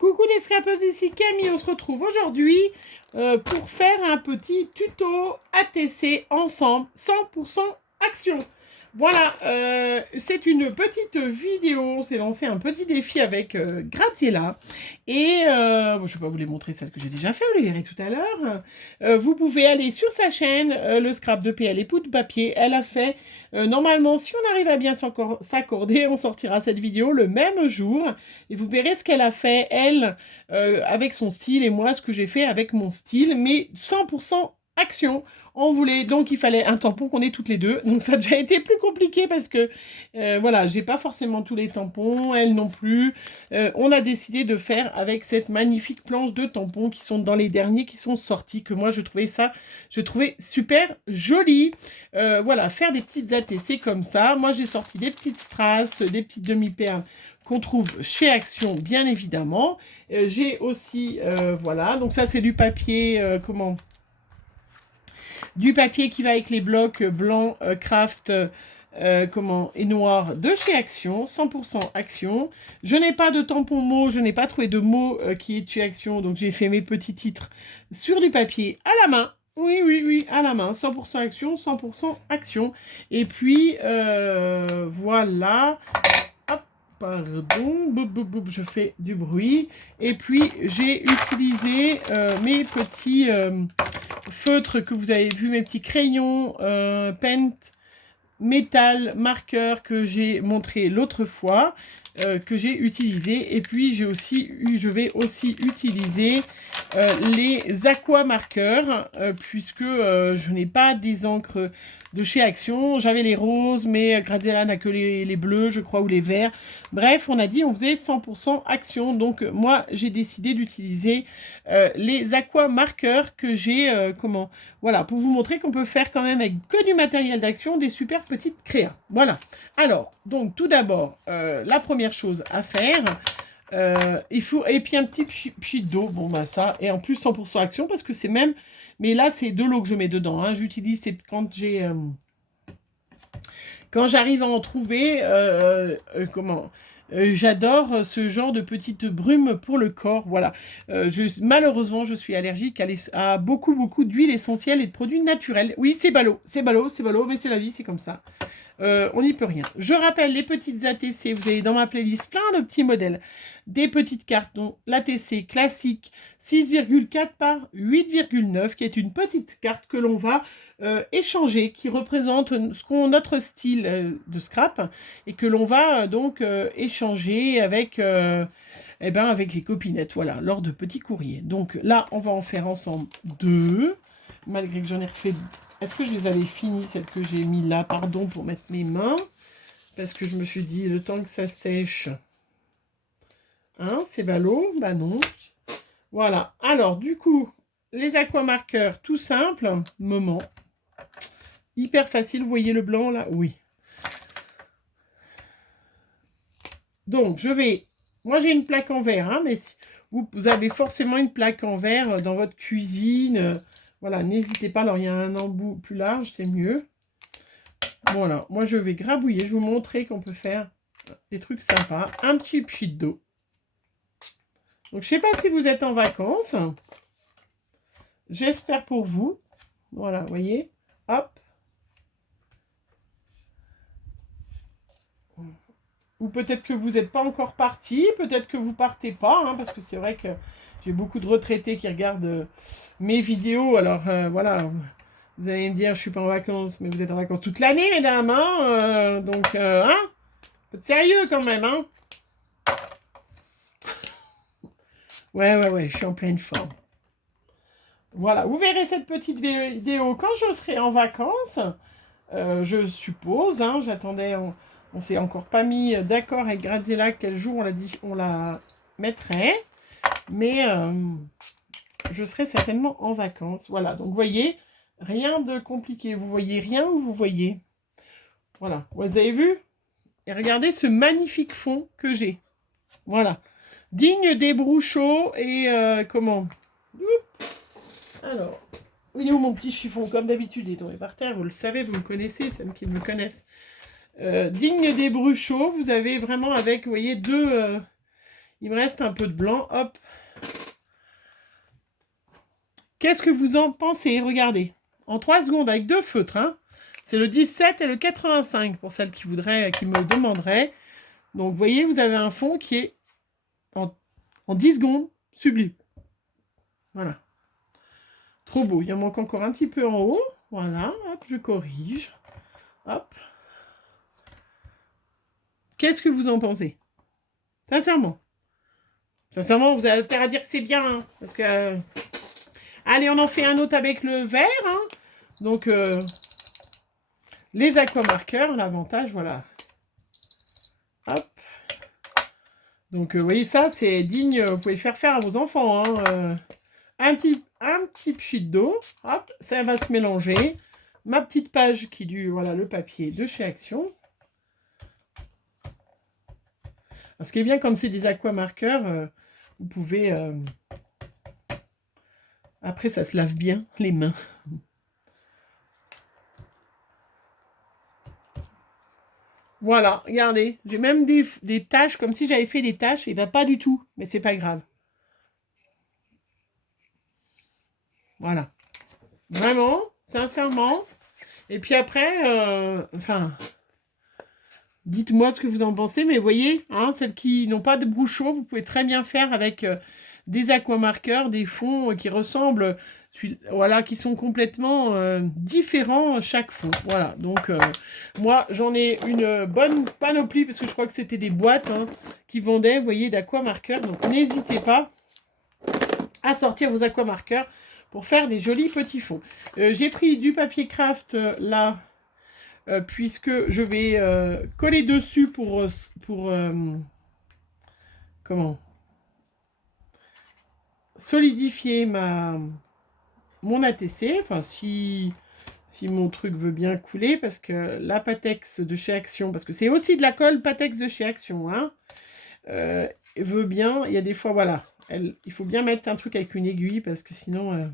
Coucou les scrapeuses, ici Camille, on se retrouve aujourd'hui pour faire un petit tuto ATC ensemble, 100% action. Voilà, c'est une petite vidéo, on s'est lancé un petit défi avec Graziella. Et bon, je ne vais pas vous les montrer celles que j'ai déjà fait, vous les verrez tout à l'heure. Vous pouvez aller sur sa chaîne, le scrap de PL et poudre de papier. Elle a fait, normalement, si on arrive à bien s'accorder, on sortira cette vidéo le même jour. Et vous verrez ce qu'elle a fait, elle, avec son style, et moi, ce que j'ai fait avec mon style, mais 100% action. On voulait, donc il fallait un tampon qu'on ait toutes les deux. Donc ça a déjà été plus compliqué parce que, voilà, j'ai pas forcément tous les tampons, elle non plus. On a décidé de faire avec cette magnifique planche de tampons qui sont dans les derniers qui sont sortis, que moi je trouvais super joli. Voilà, faire des petites ATC comme ça. Moi j'ai sorti des petites strass, des petites demi-perles qu'on trouve chez Action, bien évidemment. J'ai aussi, voilà, donc ça c'est du papier, du papier qui va avec les blocs blancs craft et noir de chez Action, 100% Action. Je n'ai pas de tampon mot, je n'ai pas trouvé de mot qui est de chez Action, donc j'ai fait mes petits titres sur du papier à la main. Oui, oui, oui, à la main, 100% Action, 100% Action. Et puis, voilà. Hop, pardon, boum, boum, boum, je fais du bruit. Et puis, j'ai utilisé mes petits feutres que vous avez vu, mes petits crayons paint métal marqueur que j'ai montré l'autre fois, que j'ai utilisé. Et puis je vais aussi utiliser les aqua marqueurs puisque je n'ai pas des encres de chez Action. J'avais les roses, mais Graziella n'a que les bleus, je crois, ou les verts. Bref, on a dit on faisait 100% Action. Donc moi, j'ai décidé d'utiliser les aqua marqueurs que j'ai, voilà, pour vous montrer qu'on peut faire quand même avec que du matériel d'Action des super petites créas. Voilà. Alors, donc tout d'abord, la première chose à faire, il faut, et puis un petit pchit d'eau, bon bah ça, et en plus 100% Action parce que c'est même, mais là c'est de l'eau que je mets dedans, hein. J'utilise, c'est quand j'ai, quand j'arrive à en trouver, j'adore ce genre de petite brume pour le corps, voilà. Malheureusement, je suis allergique à beaucoup d'huiles essentielles et de produits naturels. Oui, c'est ballot, mais c'est la vie, c'est comme ça. On n'y peut rien. Je rappelle les petites ATC, vous avez dans ma playlist plein de petits modèles. Des petites cartes, dont l'ATC classique 6,4 par 8,9, qui est une petite carte que l'on va échanger, qui représente notre style de scrap, et que l'on va donc échanger avec, avec les copinettes, voilà, lors de petits courriers. Donc là, on va en faire ensemble deux, malgré que j'en ai refait. Est-ce que je les avais finies, celles que j'ai mis là? Pardon pour mettre mes mains. Parce que je me suis dit, le temps que ça sèche. Hein, c'est ballot? Bah non. Voilà. Alors, du coup, les aquamarqueurs, tout simple. Moment. Hyper facile. Vous voyez le blanc là? Oui. Donc, je vais... Moi, j'ai une plaque en verre, hein, mais vous avez forcément une plaque en verre dans votre cuisine. Voilà, n'hésitez pas. Alors, il y a un embout plus large, c'est mieux. Voilà, moi je vais grabouiller, je vais vous montrer qu'on peut faire des trucs sympas. Un petit pchit d'eau. Donc je sais pas si vous êtes en vacances. J'espère pour vous. Voilà, vous voyez. Hop. Ou peut-être que vous n'êtes pas encore parti, peut-être que vous partez pas, hein, parce que c'est vrai que j'ai beaucoup de retraités qui regardent mes vidéos. Alors voilà, vous allez me dire, je suis pas en vacances, mais vous êtes en vacances toute l'année, mesdames, hein, donc, hein, faut être sérieux quand même, hein. Ouais, je suis en pleine forme. Voilà, vous verrez cette petite vidéo quand je serai en vacances, je suppose, hein, j'attendais, on s'est encore pas mis d'accord avec Graziella quel jour on la mettrait, mais je serai certainement en vacances. Voilà, donc vous voyez, rien de compliqué. Vous voyez rien ou vous voyez? Voilà, vous avez vu? Et regardez ce magnifique fond que j'ai. Voilà, digne des Brouchot et alors, il est où mon petit chiffon? Comme d'habitude, il est tombé par terre. Vous le savez, vous me connaissez, celles qui me connaissent. Digne des Bruchots, vous avez vraiment avec, vous voyez, deux... Il me reste un peu de blanc, hop. Qu'est-ce que vous en pensez? Regardez, en 3 secondes avec 2 feutres, hein. C'est le 17 et le 85 pour celles qui voudraient, qui me demanderaient. Donc, vous voyez, vous avez un fond qui est en 10 secondes sublime. Voilà. Trop beau. Il en manque encore un petit peu en haut. Voilà, hop, je corrige. Hop. Qu'est-ce que vous en pensez? Sincèrement. Sincèrement, vous avez intérêt à dire que c'est bien, hein, parce que... Allez, on en fait un autre avec le vert, hein. Donc, les aquamarqueurs, l'avantage, voilà. Hop. Donc, vous voyez, ça, c'est digne, vous pouvez le faire à vos enfants, hein. Un petit pchit d'eau, hop, ça va se mélanger. Ma petite page qui du, voilà, le papier de chez Action. Ce qui est bien, comme c'est des aquamarqueurs, vous pouvez... Après, ça se lave bien, les mains. Voilà, regardez. J'ai même des taches, comme si j'avais fait des taches. Et bien, pas du tout, mais c'est pas grave. Voilà. Vraiment, sincèrement. Et puis après, enfin... Dites-moi ce que vous en pensez, mais vous voyez, hein, celles qui n'ont pas de bouchon, vous pouvez très bien faire avec des aquamarqueurs, des fonds qui ressemblent, voilà, qui sont complètement différents chaque fond. Voilà, donc moi j'en ai une bonne panoplie, parce que je crois que c'était des boîtes hein, qui vendaient, vous voyez, d'aquamarqueurs. Donc n'hésitez pas à sortir vos aquamarqueurs pour faire des jolis petits fonds. J'ai pris du papier craft là, puisque je vais coller dessus pour comment solidifier mon ATC, enfin si mon truc veut bien couler, parce que la Patex de chez Action, parce que c'est aussi de la colle Patex de chez Action, hein, veut bien, il y a des fois, voilà, il faut bien mettre un truc avec une aiguille, parce que sinon...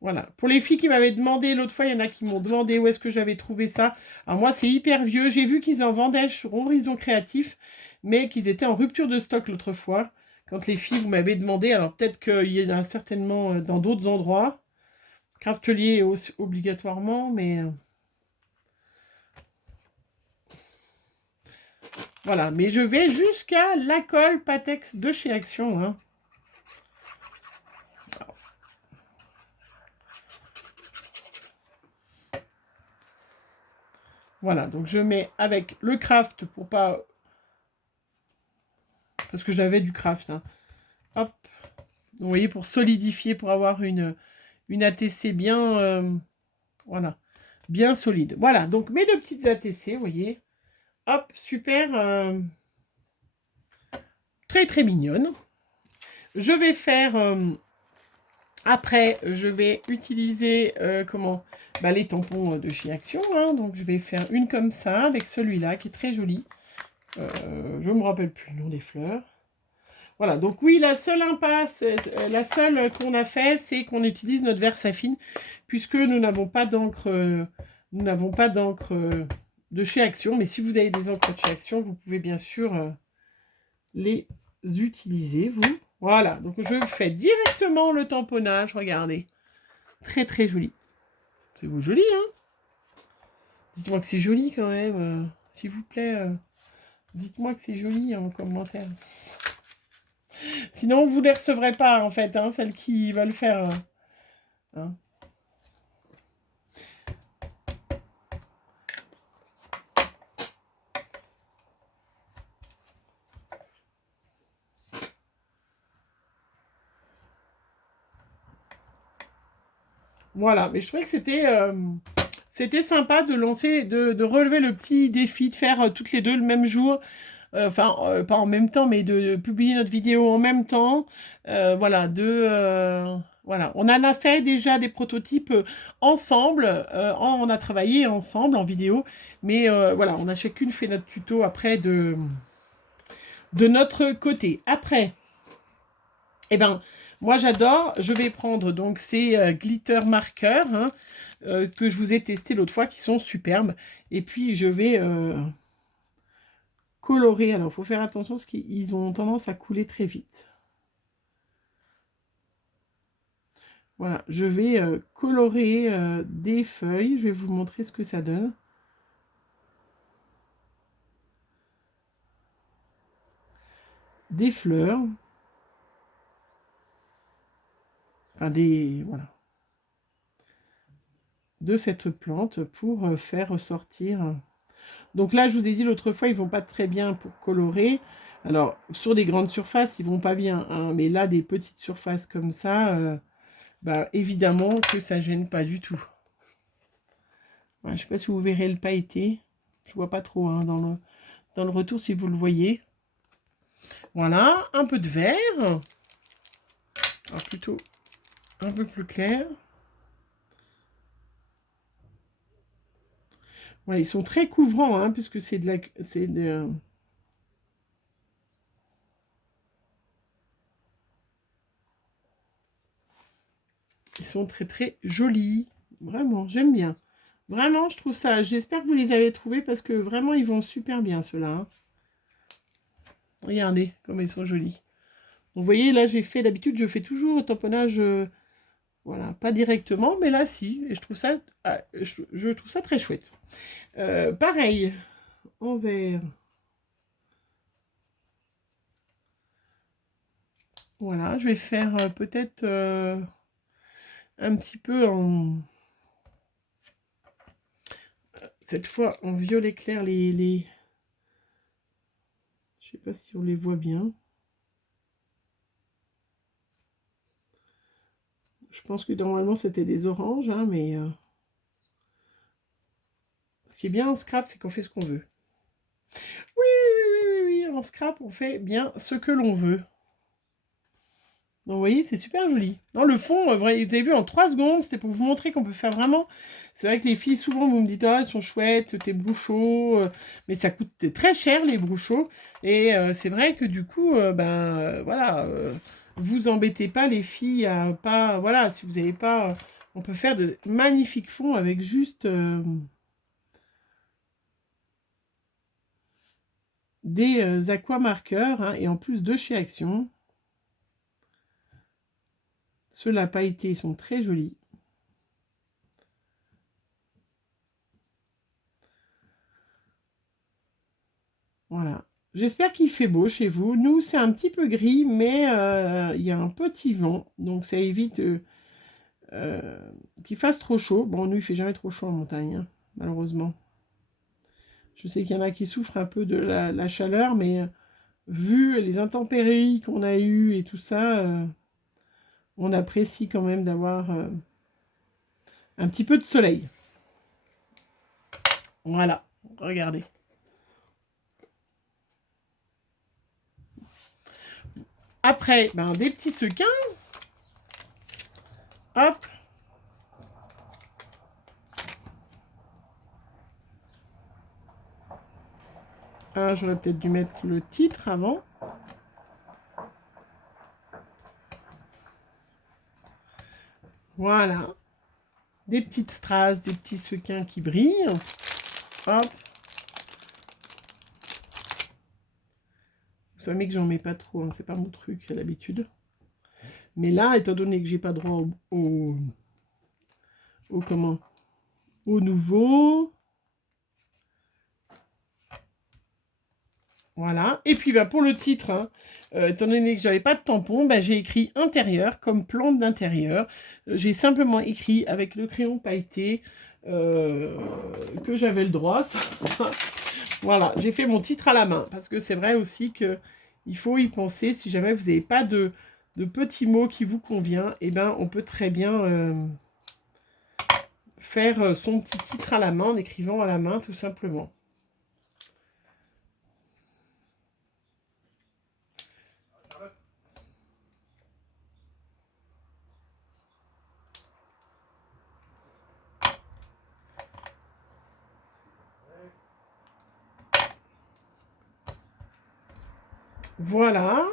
Voilà. Pour les filles qui m'avaient demandé, l'autre fois, il y en a qui m'ont demandé où est-ce que j'avais trouvé ça. Alors moi, c'est hyper vieux. J'ai vu qu'ils en vendaient sur Horizon Créatif, mais qu'ils étaient en rupture de stock l'autre fois. Quand les filles, vous m'avez demandé, alors peut-être qu'il y en a certainement dans d'autres endroits. Craftelier obligatoirement, mais... Voilà, mais je vais jusqu'à la colle Patex de chez Action, hein. Voilà, donc je mets avec le craft pour pas... Parce que j'avais du craft, hein. Hop. Vous voyez, pour solidifier, pour avoir une ATC bien... voilà, bien solide. Voilà, donc mes 2 petites ATC, vous voyez. Hop, super. Très, très mignonne. Je vais faire... après, je vais utiliser comment les tampons de chez Action. Hein, donc, je vais faire une comme ça, avec celui-là, qui est très joli. Je ne me rappelle plus le nom des fleurs. Voilà, donc oui, la seule impasse, la seule qu'on a fait, c'est qu'on utilise notre Versafine, puisque nous n'avons pas d'encre de chez Action. Mais si vous avez des encres de chez Action, vous pouvez bien sûr les utiliser, vous. Voilà, donc je fais directement le tamponnage, regardez. Très très joli. C'est beau joli, hein? Dites-moi que c'est joli quand même, s'il vous plaît. Dites-moi que c'est joli en commentaire. Sinon, vous ne les recevrez pas, en fait, hein, celles qui veulent faire... hein. Voilà, mais je trouvais que c'était sympa de lancer, de relever le petit défi, de faire toutes les deux le même jour. Enfin, pas en même temps, mais de publier notre vidéo en même temps. Voilà, voilà. On en a fait déjà des prototypes ensemble. On a travaillé ensemble en vidéo. Mais voilà, on a chacune fait notre tuto après de notre côté. Après, eh ben, moi j'adore. Je vais prendre donc ces glitter marqueurs hein, que je vous ai testés l'autre fois, qui sont superbes. Et puis je vais colorer. Alors, il faut faire attention parce qu'ils ont tendance à couler très vite. Voilà, je vais colorer des feuilles. Je vais vous montrer ce que ça donne. Des fleurs. Enfin, voilà. De cette plante pour faire ressortir. Donc là, je vous ai dit l'autre fois, ils vont pas très bien pour colorer. Alors, sur des grandes surfaces, ils vont pas bien, hein, mais là, des petites surfaces comme ça, bah, évidemment que ça gêne pas du tout. Ouais, je sais pas si vous verrez le pailleté. Je vois pas trop hein, dans le retour si vous le voyez. Voilà, un peu de vert. Alors plutôt un peu plus clair. Voilà, ils sont très couvrants, hein, puisque c'est de la... Ils sont très très jolis. Vraiment, j'aime bien. Vraiment, je trouve ça... J'espère que vous les avez trouvés parce que vraiment, ils vont super bien, ceux-là. Hein. Regardez comme ils sont jolis. Donc, vous voyez, là, j'ai fait... D'habitude, je fais toujours le tamponnage... voilà, pas directement, mais là, si. Et je trouve ça, je trouve ça très chouette. Pareil, en vert. Voilà, je vais faire peut-être un petit peu en... Cette fois, en violet clair, les... Je sais pas si on les voit bien. Je pense que normalement, c'était des oranges, hein, mais... Ce qui est bien en scrap, c'est qu'on fait ce qu'on veut. Oui, oui, oui, oui, oui, en scrap, on fait bien ce que l'on veut. Donc, vous voyez, c'est super joli. Dans le fond, vous avez vu, en 3 secondes, c'était pour vous montrer qu'on peut faire vraiment... C'est vrai que les filles, souvent, vous me dites, ah, elles sont chouettes, tes brouchaux, mais ça coûte très cher, les brouchaux. Et c'est vrai que du coup, voilà, vous embêtez pas les filles à pas... Voilà, si vous n'avez pas... on peut faire de magnifiques fonds avec juste des aquamarqueurs, hein, et en plus de chez Action. Ceux-là pailletés sont très jolis. Voilà. J'espère qu'il fait beau chez vous. Nous, c'est un petit peu gris, mais il y a un petit vent. Donc, ça évite qu'il fasse trop chaud. Bon, nous, il fait jamais trop chaud en montagne, hein, malheureusement. Je sais qu'il y en a qui souffrent un peu de la chaleur, mais vu les intempéries qu'on a eues et tout ça, on apprécie quand même d'avoir un petit peu de soleil. Voilà, regardez. Après, ben, des petits sequins. Hop. Ah, j'aurais peut-être dû mettre le titre avant. Voilà. Des petites strass, des petits sequins qui brillent. Hop. Vous savez que j'en mets pas trop, hein, c'est pas mon truc à l'habitude. Mais là, étant donné que j'ai pas droit au nouveau. Voilà. Et puis bah, pour le titre, hein, étant donné que j'avais pas de tampon, bah, j'ai écrit intérieur comme plante d'intérieur. J'ai simplement écrit avec le crayon pailleté que j'avais le droit. Ça. Voilà, j'ai fait mon titre à la main parce que c'est vrai aussi que il faut y penser. Si jamais vous n'avez pas de petits mots qui vous convient, eh ben on peut très bien faire son petit titre à la main en écrivant à la main tout simplement. Voilà,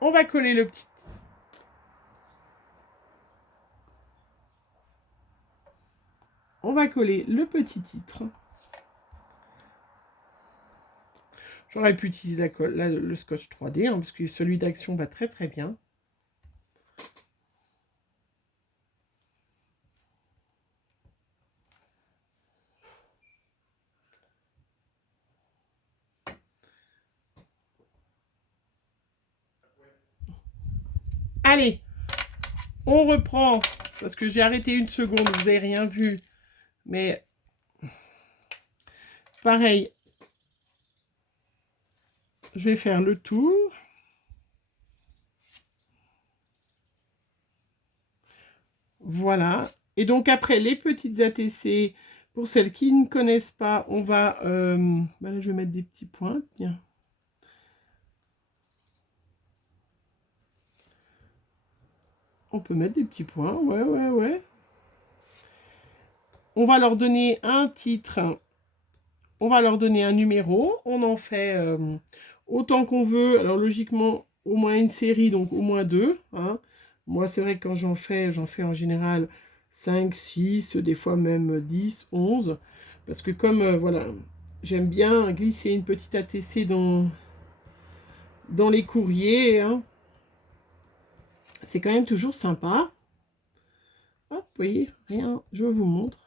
on va coller le petit. On va coller le petit titre. J'aurais pu utiliser la colle, le scotch 3D, hein, parce que celui d'Action va très très bien. Allez, on reprend, parce que j'ai arrêté une seconde, vous n'avez rien vu. Mais pareil, je vais faire le tour. Voilà. Et donc après, les petites ATC, pour celles qui ne connaissent pas, on va... là, je vais mettre des petits points, tiens. On peut mettre des petits points, ouais. On va leur donner un titre, on va leur donner un numéro, on en fait autant qu'on veut. Alors logiquement, au moins une série, donc au moins 2. Hein. Moi, c'est vrai que quand j'en fais en général 5, 6, des fois même 10, 11. Parce que comme, voilà, j'aime bien glisser une petite ATC dans les courriers. Hein. C'est quand même toujours sympa. Hop, vous voyez, rien, je vous montre.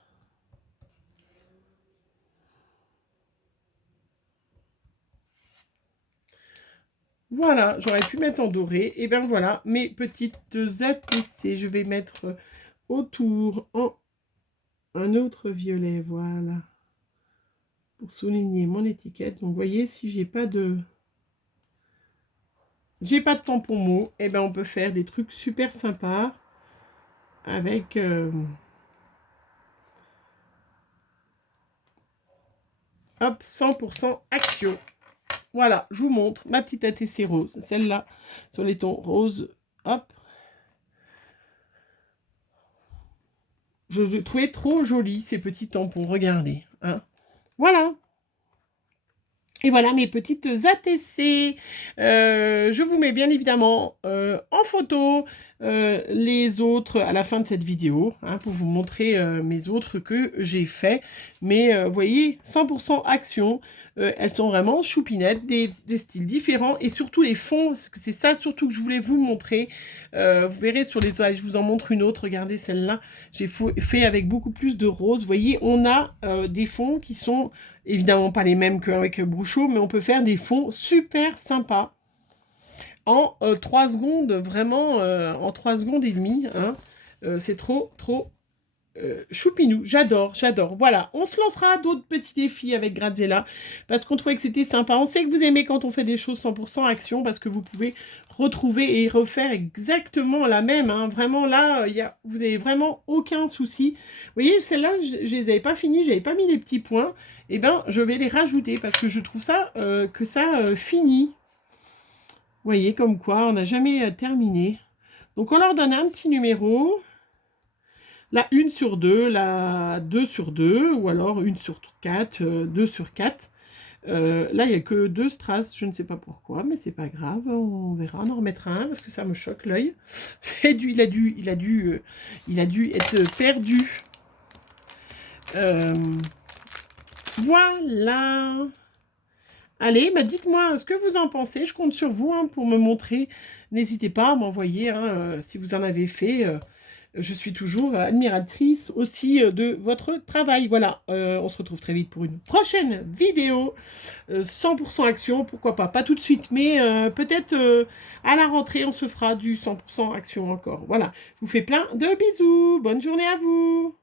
Voilà, j'aurais pu mettre en doré. Et bien voilà, mes petites ATC. Je vais mettre autour en un autre violet, voilà. Pour souligner mon étiquette. Donc, vous voyez, si j'ai pas de tampon mot, et ben on peut faire des trucs super sympas avec... hop, 100% Action. Voilà, je vous montre ma petite ATC rose, celle-là, sur les tons rose, hop. Je les trouvais trop jolis, ces petits tampons, regardez. Hein. Voilà. Et voilà mes petites ATC. Je vous mets bien évidemment en photo les autres à la fin de cette vidéo, hein, pour vous montrer mes autres que j'ai fait. Mais vous voyez, 100% Action. Elles sont vraiment choupinettes, des styles différents. Et surtout les fonds, c'est ça surtout que je voulais vous montrer. Vous verrez sur les... je vous en montre une autre, regardez celle-là. J'ai fait avec beaucoup plus de rose. Vous voyez, on a des fonds qui sont... évidemment pas les mêmes qu'avec Bruchot, mais on peut faire des fonds super sympas en 3 secondes, vraiment en 3 secondes et demie. Hein. C'est trop choupinou, j'adore. Voilà, on se lancera d'autres petits défis avec Grazella, parce qu'on trouvait que c'était sympa. On sait que vous aimez quand on fait des choses 100% Action, parce que vous pouvez retrouver et refaire exactement la même. Hein. Vraiment, là, vous n'avez vraiment aucun souci. Vous voyez, celle-là, je ne les avais pas finies, je n'avais pas mis les petits points. Eh bien, je vais les rajouter, parce que je trouve ça, que ça finit. Vous voyez, comme quoi, on n'a jamais terminé. Donc, on leur donne un petit numéro. La 1 sur 2, la 2 sur 2, ou alors 1 sur 4, 2 sur 4. Là, il n'y a que 2 strass, je ne sais pas pourquoi, mais c'est pas grave, on verra, on en remettra un, parce que ça me choque l'œil. Il a dû être perdu. Voilà. Allez, bah dites-moi ce que vous en pensez, je compte sur vous hein, pour me montrer. N'hésitez pas à m'envoyer hein, si vous en avez fait. Je suis toujours admiratrice aussi de votre travail. Voilà, on se retrouve très vite pour une prochaine vidéo. 100% Action, pourquoi pas. Pas tout de suite, mais peut-être à la rentrée, on se fera du 100% Action encore. Voilà, je vous fais plein de bisous. Bonne journée à vous.